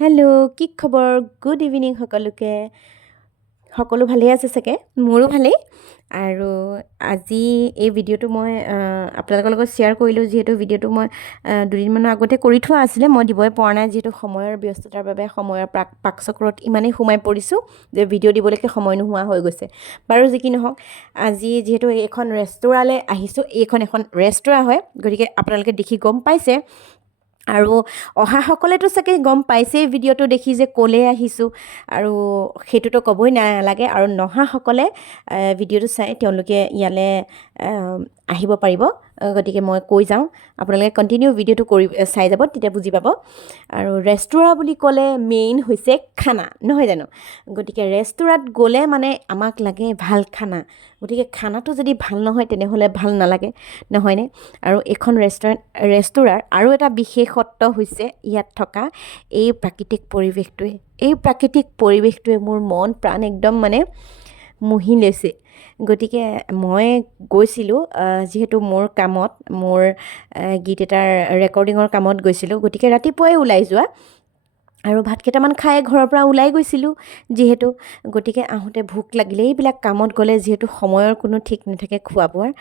hello' কি খবৰ good evening সকলোকে সকলো ভালেই আছে চাগে মোৰো ভালেই আৰু আজি এই ভিডিঅ'টো মই আপোনালোকৰ লগত শ্বেয়াৰ কৰিলোঁ যিহেতু ভিডিঅ'টো মই দুদিনমানৰ আগতে কৰি থোৱা আছিলে মই দিবই পৰা নাই যিহেতু সময়ৰ ব্যস্ততাৰ বাবে সময়ৰ পাকচক্ৰত ইমানেই সোমাই পৰিছোঁ যে ভিডিঅ' দিবলৈকে সময় নোহোৱা হৈ গৈছে বাৰু যি কি নহওক আজি যিহেতু এইখন ৰেষ্টুৰালৈ আহিছোঁ এখন ৰেষ্টুৰা হয় গতিকে আপোনালোকে দেখি গম পাইছে আৰু অহাসকলেতো চাগে গম পাইছেই ভিডিঅ'টো দেখি যে ক'লে আহিছোঁ আৰু সেইটোতো ক'বই নালাগে আৰু নহাসকলে ভিডিঅ'টো চাই তেওঁলোকে ইয়ালৈ আহিব পাৰিব গতিকে মই কৈ যাওঁ আপোনালোকে কণ্টিনিউ ভিডিঅ'টো চাই যাব তেতিয়া বুজি পাব আৰু ৰেষ্টুৰা বুলি ক'লে মেইন হৈছে খানা নহয় জানো গতিকে ৰেষ্টুৰাত গ'লে মানে আমাক লাগে ভাল খানা গতিকে খানাটো যদি ভাল নহয় তেনেহ'লে ভাল নালাগে নহয়নে আৰু এইখন ৰেষ্টুৰাৰ আৰু এটা বিশেষত্ব হৈছে ইয়াত থকা এই প্ৰাকৃতিক পৰিৱেশটোৱে মোৰ মন প্ৰাণ একদম মানে মুহি লৈছে গতিকে মই গৈছিলোঁ যিহেতু মোৰ গীত এটাৰ ৰেকৰ্ডিঙৰ কামত গৈছিলোঁ গতিকে ৰাতিপুৱাই ওলাই যোৱা আৰু ভাত কেইটামান খাই ঘৰৰ পৰা ওলাই গৈছিলোঁ যিহেতু গতিকে আহোঁতে ভোক লাগিলে এইবিলাক কামত গ'লে যিহেতু সময়ৰ কোনো ঠিক নাথাকে খোৱা বোৱাৰ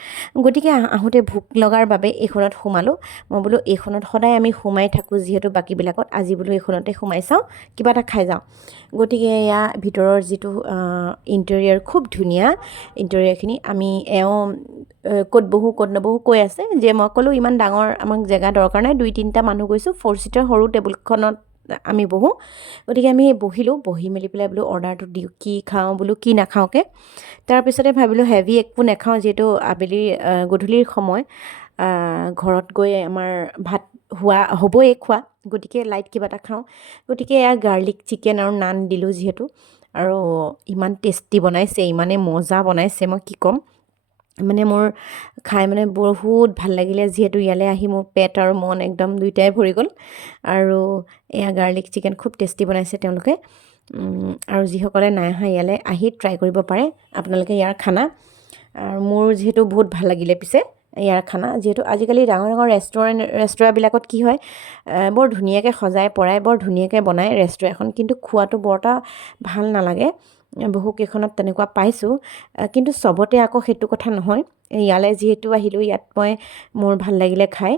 গতিকে আহোঁতে ভোক লগাৰ বাবে এইখনত সোমালোঁ মই বোলো এইখনত সদায় আমি সোমাই থাকোঁ যিহেতু বাকীবিলাকত আজি বোলো এইখনতে সোমাই চাওঁ কিবা এটা খাই যাওঁ গতিকে এয়া ভিতৰৰ যিটো ইণ্টেৰিয়ৰ খুব ধুনীয়া ইণ্টেৰিয়ৰখিনি আমি ক'ত ক'ত নবহো কৈ আছে যে মই ক'লোঁ ইমান ডাঙৰ আমাক জেগা দৰকাৰ নাই 2-3টা মানুহ গৈছোঁ 4 ছিটাৰ সৰু টেবুলখনত আমি বহোঁ গতিকে আমি বহিলোঁ বহি মেলি পেলাই বোলো অৰ্ডাৰটো দিওঁ কি খাওঁ বোলো কি নাখাওঁকৈ তাৰপিছতে ভাবিলোঁ হেভি একো নাখাওঁ যিহেতু গধূলিৰ সময় ঘৰত গৈ আমাৰ ভাত হ'বই খোৱা গতিকে লাইট কিবা এটা খাওঁ গতিকে এয়া গাৰ্লিক চিকেন আৰু নান দিলোঁ যিহেতু আৰু ইমান টেষ্টি বনাইছে ইমানে মজা বনাইছে মই কি ক'ম মানে মোৰ খাই মানে বহুত ভাল লাগিলে যিহেতু ইয়ালৈ আহি মোৰ পেট আৰু মন একদম দুইটাই ভৰি গ'ল আৰু এয়া গাৰ্লিক চিকেন খুব টেষ্টি বনাইছে তেওঁলোকে আৰু যিসকলে নাই অহা ইয়ালৈ আহি ট্ৰাই কৰিব পাৰে আপোনালোকে ইয়াৰ খানা আৰু মোৰ যিহেতু বহুত ভাল লাগিলে পিছে ইয়াৰ খানা যিহেতু আজিকালি ডাঙৰ ৰেষ্টুৰাবিলাকত কি হয় বৰ ধুনীয়াকৈ সজাই পৰাই বৰ ধুনীয়াকৈ বনায় ৰেষ্টুৰাখন কিন্তু খোৱাটো বৰ এটা ভাল নালাগে বহুকেইখনত তেনেকুৱা পাইছোঁ কিন্তু চবতে আকৌ সেইটো কথা নহয় ইয়ালৈ যিহেতু আহিলোঁ ইয়াত মোৰ ভাল লাগিলে খাই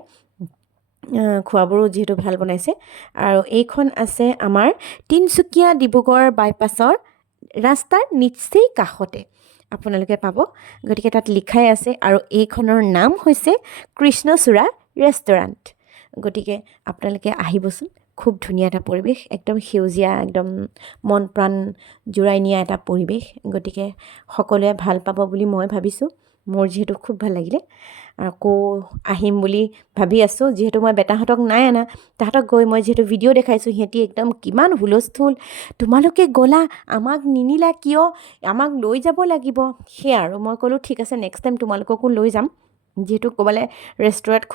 খোৱাবোৰো যিহেতু ভাল বনাইছে আৰু এইখন আছে আমাৰ তিনিচুকীয়া ডিব্ৰুগড় বাইপাছৰ ৰাস্তাৰ নিচেই কাষতে আপোনালোকে পাব গতিকে তাত লিখাই আছে আৰু এইখনৰ নাম হৈছে কৃষ্ণচূড়া ৰেষ্টুৰেণ্ট গতিকে আপোনালোকে আহিবচোন খুব ধুনীয়া এটা পৰিৱেশ একদম সেউজীয়া একদম মন প্ৰাণ জোৰাই নিয়া এটা পৰিৱেশ গতিকে সকলোৱে ভাল পাব বুলি মই ভাবিছোঁ মোৰ যিহেতু খুব ভাল লাগিলে আকৌ আহিম বুলি ভাবি আছোঁ যিহেতু মই বেটাহঁতক নাই অনা তাহাঁতক গৈ মই যিহেতু ভিডিঅ' দেখাইছোঁ সিহঁতি একদম কিমান হুলস্থুল তোমালোকে গ'লা আমাক নিনিলা কিয় আমাক লৈ যাব লাগিব সেয়া আৰু মই ক'লোঁ ঠিক আছে নেক্সট টাইম তোমালোককো লৈ যাম যিহেতু ক'ৰবালৈ ৰেষ্টুৰেণ্ট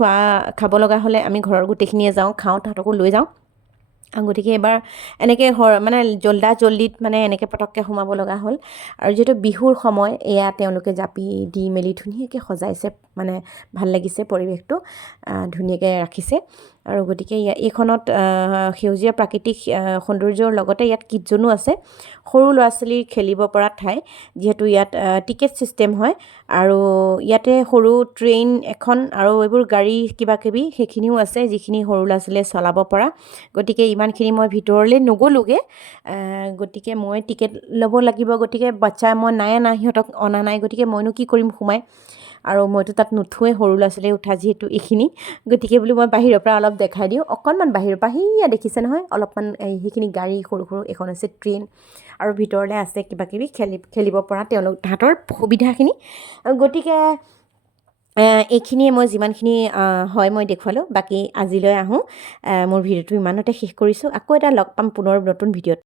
খাব লগা হ'লে আমি ঘৰৰ গোটেইখিনিয়ে যাওঁ খাওঁ তাহাঁতকো লৈ যাওঁ গতিকে এবাৰ এনেকৈ মানে জল্দিত মানে এনেকৈ পটককৈ সোমাব লগা হ'ল আৰু যিহেতু বিহুৰ সময় এয়া তেওঁলোকে জাপি দি মেলি ধুনীয়াকৈ সজাইছে মানে ভাল লাগিছে পৰিৱেশটো ধুনীয়াকৈ ৰাখিছে আৰু গতিকে এইখনত সেউজীয়া প্ৰাকৃতিক সৌন্দৰ্যৰ লগতে ইয়াত কিডজনো আছে সৰু ল'ৰা ছোৱালী খেলিব পৰা ঠাই যিহেতু ইয়াত টিকেট ছিষ্টেম হয় আৰু ইয়াতে সৰু ট্ৰেইন এখন আৰু এইবোৰ গাড়ী কিবাকিবি সেইখিনিও আছে যিখিনি সৰু ল'ৰা ছোৱালীয়ে চলাব পৰা গতিকে ইমানখিনি মই ভিতৰলৈ নগ'লোগৈ গতিকে মই টিকেট ল'ব লাগিব গতিকে মই নাই অনা সিহঁতক অনা নাই গতিকে মইনো কি কৰিম সোমাই আৰু মইতো তাত নুঠোৱেই সৰু ল'ৰা ছোৱালীয়ে উঠা যিহেতু এইখিনি গতিকে বোলো মই বাহিৰৰ পৰা অলপ দেখাই দিওঁ অকণমান বাহিৰৰ পৰা সেয়া দেখিছে নহয় অলপমান সেইখিনি গাড়ী সৰু এখন আছে ট্ৰেইন আৰু ভিতৰলৈ আছে কিবাকিবি খেলিব পৰা তাহাঁতৰ সুবিধাখিনি গতিকে এইখিনিয়ে মই যিমানখিনি হয় মই দেখুৱালোঁ বাকী আজিলৈ আহোঁ মোৰ ভিডিঅ'টো ইমানতে শেষ কৰিছোঁ আকৌ এটা লগ পাম পুনৰ নতুন ভিডিঅ'ত